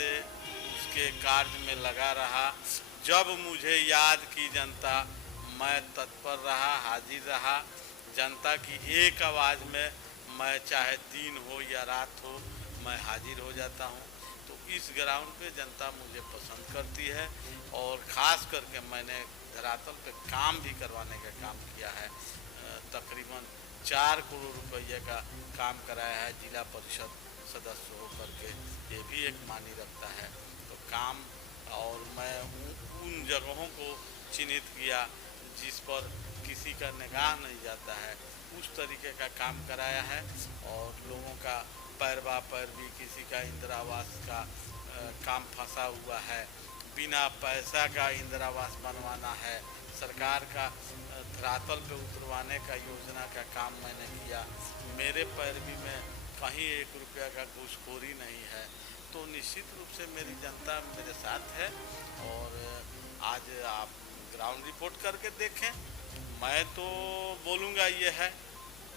से उसके कार्य में लगा रहा। जब मुझे याद की जनता, मैं तत्पर रहा, हाजिर रहा। जनता की एक आवाज़ में मैं चाहे दिन हो या रात हो, मैं हाजिर हो जाता हूँ। तो इस ग्राउंड पे जनता मुझे पसंद करती है और ख़ास करके मैंने धरातल पे काम भी करवाने का काम किया है। तकरीबन 4 करोड़ रुपये का काम कराया है जिला परिषद सदस्य होकर के, ये भी एक मानी रखता है। तो काम, और मैं उन जगहों को चिन्हित किया जिस पर किसी का निगाह नहीं जाता है, उस तरीके का काम कराया है। और लोगों का पैरवा पैरवी, किसी का इंदिरा आवास का काम फंसा हुआ है, बिना पैसा का इंदिरा आवास बनवाना है, सरकार का धरातल पे उतरवाने का योजना का काम मैंने किया। मेरे पैरवी में कहीं 1 रुपया का घूसखोरी नहीं है। तो निश्चित रूप से मेरी जनता मेरे साथ है। और आज आप ग्राउंड रिपोर्ट करके देखें, मैं तो बोलूँगा ये है,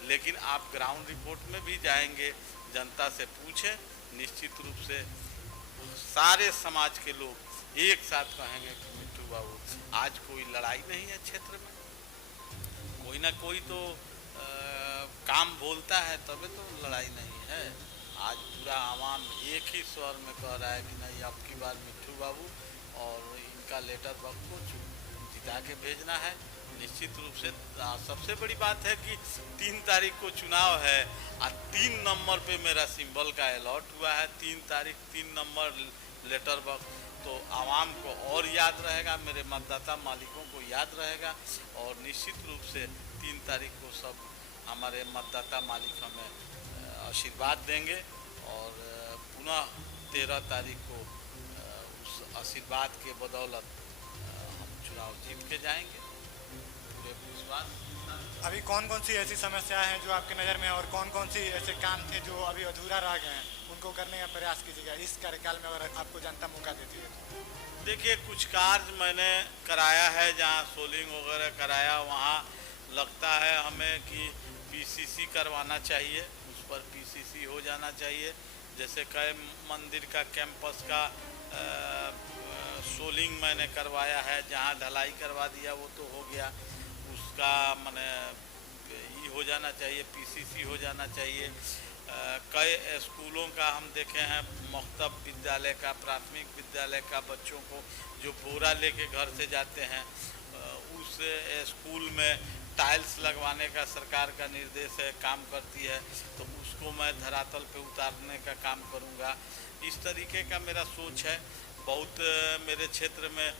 लेकिन आप ग्राउंड रिपोर्ट में भी जाएंगे, जनता से पूछें, निश्चित रूप से सारे समाज के लोग एक साथ कहेंगे कि मिट्टू बाबू, आज कोई लड़ाई नहीं है क्षेत्र में, कोई ना कोई तो काम बोलता है, तभी तो लड़ाई नहीं है। आज पूरा आवाम एक ही स्वर में कह रहा है कि नहीं, अब की बार मिट्टू बाबू और इनका लेटर बॉक्स को जिता के भेजना है। निश्चित रूप से सबसे बड़ी बात है कि 3 तारीख को चुनाव है और 3 नंबर पे मेरा सिंबल का अलॉट हुआ है। 3 तारीख 3 नंबर लेटर बॉक्स, तो आवाम को और याद रहेगा, मेरे मतदाता मालिकों को याद रहेगा। और निश्चित रूप से 3 तारीख को सब हमारे मतदाता मालिक हमें आशीर्वाद देंगे और पुनः 13 तारीख को उस आशीर्वाद के बदौलत हम चुनाव जीत के जाएंगे, पूरे विश्वास। अभी कौन कौन सी ऐसी समस्याएं हैं जो आपकी नज़र में, और कौन कौन सी ऐसे काम थे जो अभी अधूरा रह गए हैं, उनको करने का प्रयास कीजिएगा इस कार्यकाल में अगर आपको जनता मौका देती है तो? देखिए, कुछ कार्य मैंने कराया है, जहाँ सोलिंग वगैरह कराया, वहाँ लगता है हमें कि पीसीसी करवाना चाहिए, उस पर पीसीसी हो जाना चाहिए। जैसे कई मंदिर का कैंपस का सोलिंग मैंने करवाया है, जहाँ ढलाई करवा दिया वो तो हो गया, उसका मैंने ये हो जाना चाहिए, पीसीसी हो जाना चाहिए। कई स्कूलों का हम देखे हैं, मकतब विद्यालय का, प्राथमिक विद्यालय का बच्चों को जो बोरा लेके घर से जाते हैं, उस स्कूल में टाइल्स लगवाने का सरकार का निर्देश है, काम करती है, तो उसको मैं धरातल पे उतारने का काम करूँगा। इस तरीके का मेरा सोच है। बहुत मेरे क्षेत्र में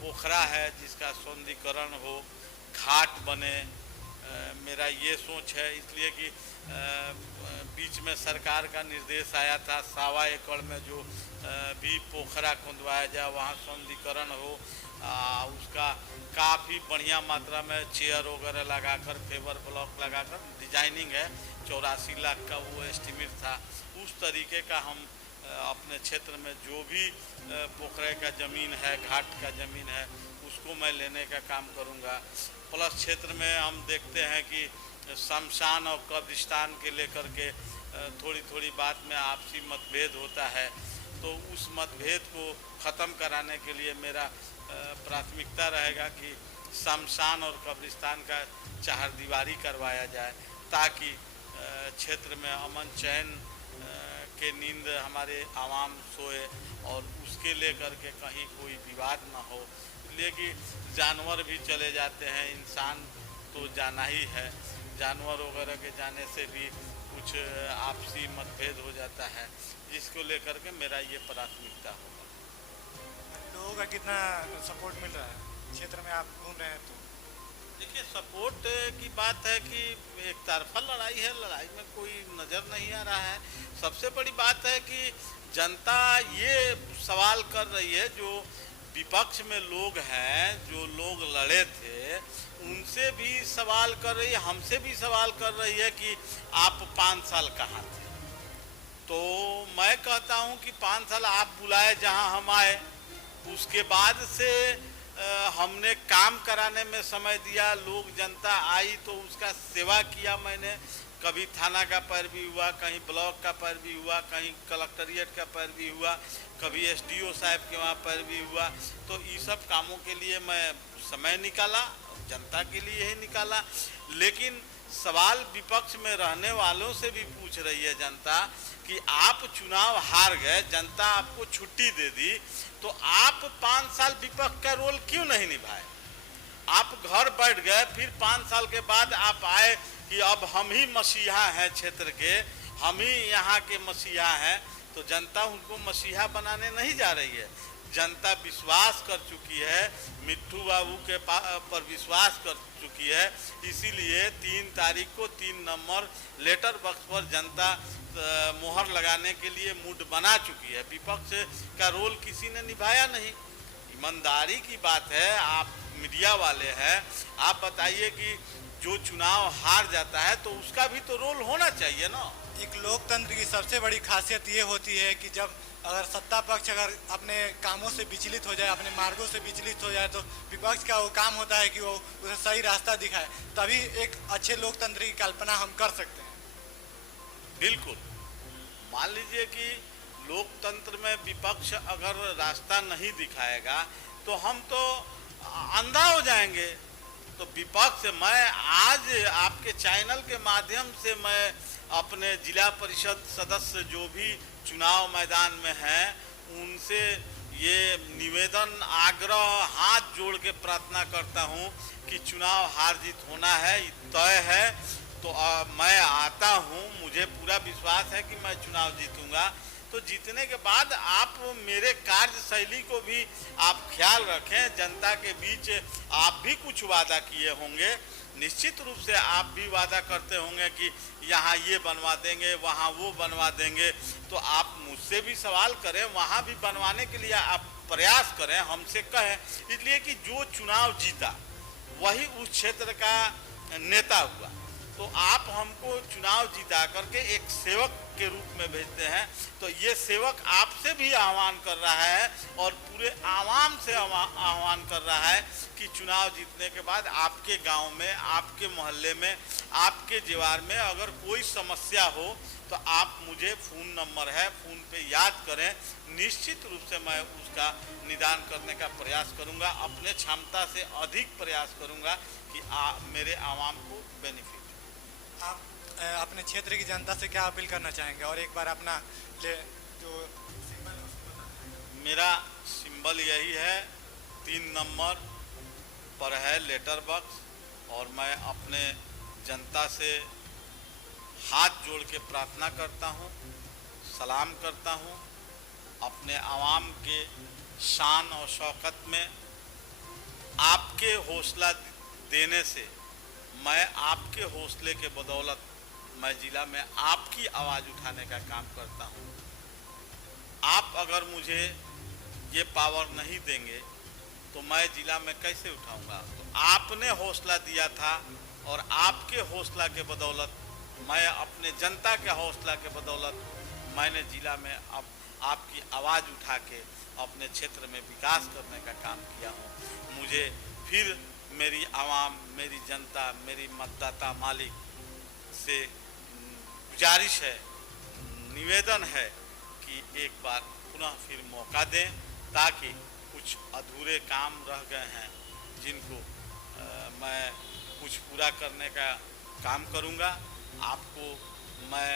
पोखरा है जिसका सौंदर्यीकरण हो, घाट बने, मेरा ये सोच है। इसलिए कि बीच में सरकार का निर्देश आया था 1.25 एकड़ में जो भी पोखरा खुंदवाया जाए, वहाँ सौंदर्यीकरण हो, उसका काफ़ी बढ़िया मात्रा में चेयर वगैरह लगाकर, फेवर ब्लॉक लगाकर डिजाइनिंग है। 84 लाख का वो एस्टिमेट था। उस तरीके का हम अपने क्षेत्र में जो भी पोखरे का ज़मीन है, घाट का ज़मीन है, उसको मैं लेने का काम करूँगा। प्लस क्षेत्र में हम देखते हैं कि शमशान और कब्रिस्तान के लेकर के थोड़ी थोड़ी बात में आपसी मतभेद होता है, तो उस मतभेद को ख़त्म कराने के लिए मेरा प्राथमिकता रहेगा कि शमशान और कब्रिस्तान का चारदीवारी करवाया जाए, ताकि क्षेत्र में अमन चैन के नींद हमारे आवाम सोए और उसके लेकर के कहीं कोई विवाद ना हो। लेकिन जानवर भी चले जाते हैं, इंसान तो जाना ही है, जानवर वगैरह के जाने से भी कुछ आपसी मतभेद हो जाता है, जिसको लेकर के मेरा ये प्राथमिकता होगा। लोगों का कितना सपोर्ट मिल रहा है क्षेत्र में, आप घूम रहे हैं तो? देखिए, सपोर्ट की बात है कि एक तरफा लड़ाई है, लड़ाई में कोई नज़र नहीं आ रहा है। सबसे बड़ी बात है कि जनता ये सवाल कर रही है, जो विपक्ष में लोग हैं, जो लोग लड़े थे, उनसे भी सवाल कर रही है, हमसे भी सवाल कर रही है कि आप 5 साल कहाँ थे। तो मैं कहता हूँ कि 5 साल आप बुलाए जहाँ हम आए, उसके बाद से हमने काम कराने में समय दिया, लोग जनता आई तो उसका सेवा किया मैंने, कभी थाना का पैरवी हुआ, कहीं ब्लॉक का पैरवी हुआ, कहीं कलेक्ट्रेट का पैरवी हुआ, कभी एसडीओ साहब के वहाँ पैरवी हुआ। तो ये सब कामों के लिए मैं समय निकाला, जनता के लिए ही निकाला। लेकिन सवाल विपक्ष में रहने वालों से भी पूछ रही है जनता कि आप चुनाव हार गए, जनता आपको छुट्टी दे दी, तो आप 5 साल विपक्ष का रोल क्यों नहीं निभाए? आप घर बैठ गए, फिर 5 साल के बाद आप आए कि अब हम ही मसीहा हैं क्षेत्र के, हम ही यहाँ के मसीहा हैं। तो जनता उनको मसीहा बनाने नहीं जा रही है। जनता विश्वास कर चुकी है, मिट्ठू बाबू के पर विश्वास कर चुकी है। इसीलिए 3 तारीख को 3 नंबर लेटर बॉक्स पर जनता मोहर लगाने के लिए मूड बना चुकी है। विपक्ष का रोल किसी ने निभाया नहीं। ईमानदारी की बात है, आप मीडिया वाले हैं, आप बताइए कि जो चुनाव हार जाता है तो उसका भी तो रोल होना चाहिए ना। एक लोकतंत्र की सबसे बड़ी खासियत ये होती है कि जब अगर सत्ता पक्ष अगर अपने कामों से विचलित हो जाए, अपने मार्गों से विचलित हो जाए, तो विपक्ष का वो काम होता है कि वो उसे सही रास्ता दिखाए। तभी एक अच्छे लोकतंत्र की कल्पना हम कर सकते हैं। बिल्कुल। मान लीजिए कि लोकतंत्र में विपक्ष अगर रास्ता नहीं दिखाएगा तो हम तो अंधा हो जाएंगे। तो विपक्ष, मैं आज आपके चैनल के माध्यम से मैं अपने जिला परिषद सदस्य जो भी चुनाव मैदान में हैं उनसे ये निवेदन, आग्रह, हाथ जोड़ के प्रार्थना करता हूं कि चुनाव हार जीत होना है, तय है। तो मैं आता हूं, मुझे पूरा विश्वास है कि मैं चुनाव जीतूंगा। तो जीतने के बाद आप मेरे कार्यशैली को भी आप ख्याल रखें। जनता के बीच आप भी कुछ वादा किए होंगे, निश्चित रूप से आप भी वादा करते होंगे कि यहाँ ये बनवा देंगे, वहाँ वो बनवा देंगे। तो आप मुझसे भी सवाल करें, वहाँ भी बनवाने के लिए आप प्रयास करें, हमसे कहें। इसलिए कि जो चुनाव जीता वही उस क्षेत्र का नेता हुआ। तो आप हमको चुनाव जिता करके एक सेवक के रूप में भेजते हैं। तो ये सेवक आपसे भी आह्वान कर रहा है और पूरे आवाम से आह्वान कर रहा है कि चुनाव जीतने के बाद आपके गांव में, आपके मोहल्ले में, आपके जीवार में अगर कोई समस्या हो तो आप मुझे फ़ोन नंबर है, फ़ोन पे याद करें। निश्चित रूप से मैं उसका निदान करने का प्रयास करूंगा, अपने क्षमता से अधिक प्रयास करूंगा कि मेरे आवाम को बेनिफिट। आप अपने क्षेत्र की जनता से क्या अपील करना चाहेंगे? और एक बार अपना जो सिंबल है उसको बताएं। मेरा सिंबल यही है, 3 नंबर पर है लेटर बॉक्स। और मैं अपने जनता से हाथ जोड़ के प्रार्थना करता हूँ, सलाम करता हूँ। अपने आवाम के शान और शौकत में आपके हौसला देने से, मैं आपके हौसले के बदौलत मैं जिला में आपकी आवाज़ उठाने का काम करता हूँ। आप अगर मुझे ये पावर नहीं देंगे तो मैं जिला में कैसे उठाऊंगा? तो आपने हौसला दिया था और आपके हौसला के बदौलत, मैं अपने जनता के हौसला के बदौलत मैंने जिला में अब आपकी आवाज़ उठा के अपने क्षेत्र में विकास करने का काम किया हूँ। मुझे फिर मेरी आवाम, मेरी जनता, मेरी मतदाता मालिक से गुजारिश है, निवेदन है कि एक बार पुनः फिर मौका दें ताकि कुछ अधूरे काम रह गए हैं जिनको मैं कुछ पूरा करने का काम करूंगा। आपको मैं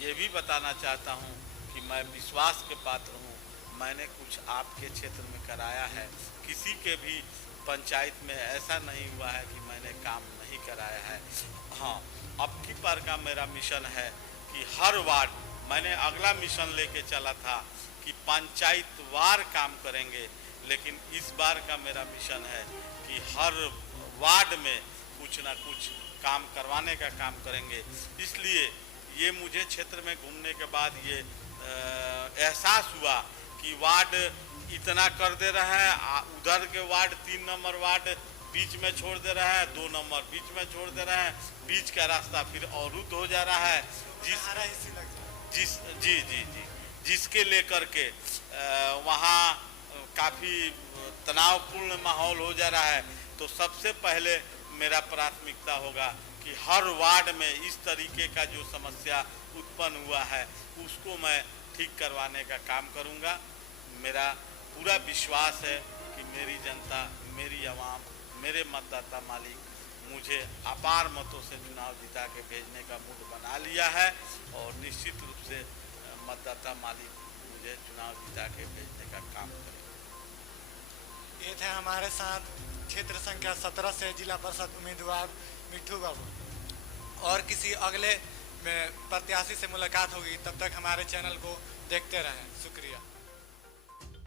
ये भी बताना चाहता हूं कि मैं विश्वास के पात्र हूं। मैंने कुछ आपके क्षेत्र में कराया है, किसी के भी पंचायत में ऐसा नहीं हुआ है कि मैंने काम नहीं कराया है। हाँ, अब की बार का मेरा मिशन है कि हर वार्ड, मैंने अगला मिशन लेके चला था कि पंचायतवार काम करेंगे, लेकिन इस बार का मेरा मिशन है कि हर वार्ड में कुछ ना कुछ काम करवाने का काम करेंगे। इसलिए ये मुझे क्षेत्र में घूमने के बाद ये एहसास हुआ कि वार्ड इतना कर दे रहे हैं, उधर के वार्ड 3 नंबर वार्ड बीच में छोड़ दे रहे हैं, 2 नंबर बीच में छोड़ दे रहे हैं, बीच का रास्ता फिर अवरुद्ध हो जा रहा है। जिसके लेकर के वहाँ काफ़ी तनावपूर्ण माहौल हो जा रहा है। तो सबसे पहले मेरा प्राथमिकता होगा कि हर वार्ड में इस तरीके का जो समस्या उत्पन्न हुआ है उसको मैं ठीक करवाने का काम करूंगा। मेरा पूरा विश्वास है कि मेरी जनता, मेरी आवाम, मेरे मतदाता मालिक मुझे अपार मतों से चुनाव जिता के भेजने का मूड बना लिया है और निश्चित रूप से मतदाता मालिक मुझे चुनाव जिता के भेजने का काम करेंगे। ये थे हमारे साथ क्षेत्र संख्या 17 से जिला परिषद उम्मीदवार मिट्ठू बाबू। और किसी अगले प्रत्याशी से मुलाकात होगी, तब तक हमारे चैनल को देखते रहें। शुक्रिया।